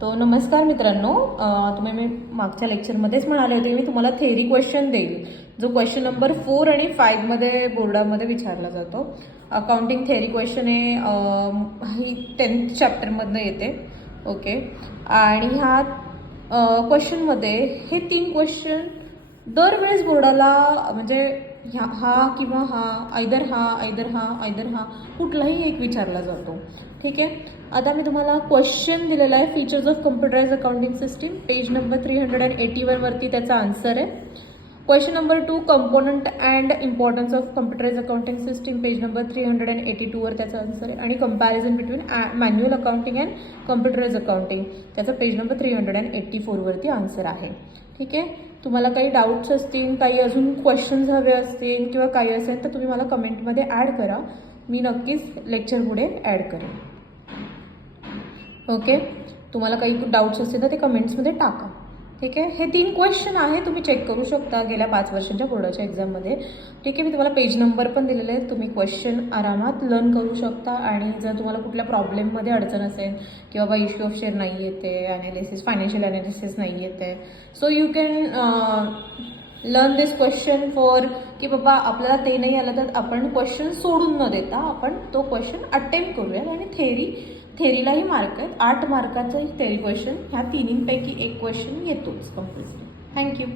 तो नमस्कार मित्रांनो, तुम्ही मी मागच्या लेक्चरमध्येच म्हणाले होते मी तुम्हाला थेअरी क्वेश्चन देईल, जो क्वेश्चन नंबर 4 आणि 5 मध्ये बोर्डामध्ये विचारला जातो. अकाउंटिंग थेअरी क्वेश्चन आहे, ही 10th चॅप्टरमधनं येते. ओके, आणि ह्या क्वेश्चनमध्ये हे 3 क्वेश्चन दरवेळेस बोर्डाला म्हणजे हा किंवा हा आयदर हा कुठलाही एक विचारला जातो. ठीक आहे, आता मी तुम्हाला क्वेश्चन दिलेला आहे, features of computerise accounting system, page number 381 वरती त्याचा आन्सर आहे. Question number 2, component and importance of computerise accounting system, page number 382 वर त्याचा आन्सर आहे. आणि comparison between manual accounting and computerise accounting, त्याचा पेज नंबर 384 वरती आन्सर आहे. ठीक आहे, तुम्हाला काही डाऊट्स असतील, काही अजून क्वेश्चन्स हवे असतील किंवा काही असेल तर तुम्ही मला कमेंटमध्ये ॲड करा, मी नक्कीच लेक्चर पुढे ॲड करेन. ओके, तुम्हाला काही डाऊट्स असतील तर ते कमेंट्समध्ये टाका. ठीक आहे, हे 3 क्वेश्चन आहे, तुम्ही चेक करू शकता गेल्या 5 वर्षांच्या बोर्डाच्या एक्झाममध्ये. ठीक आहे, मी तुम्हाला पेज नंबर पण दिलेले आहेत, तुम्ही क्वेश्चन आरामात लर्न करू शकता. आणि जर तुम्हाला कुठल्या प्रॉब्लेममध्ये अडचण असेल किंवा बाबा इश्यू ऑफ शेअर नाही येते, ॲनालिसिस फायनान्शियल ॲनालिसिस नाही येते, so you can learn this question for की बाबा आपल्याला ते नाही आलं तर आपण क्वेश्चन सोडून न देता आपण तो क्वेश्चन अटेम्प्ट करूया. आणि थेरीलाही मार्क आहेत, 8 मार्काचाही थेरी क्वेश्चन, ह्या 3पैकी एक क्वेश्चन येतोच कंपल्सरी. थँक्यू.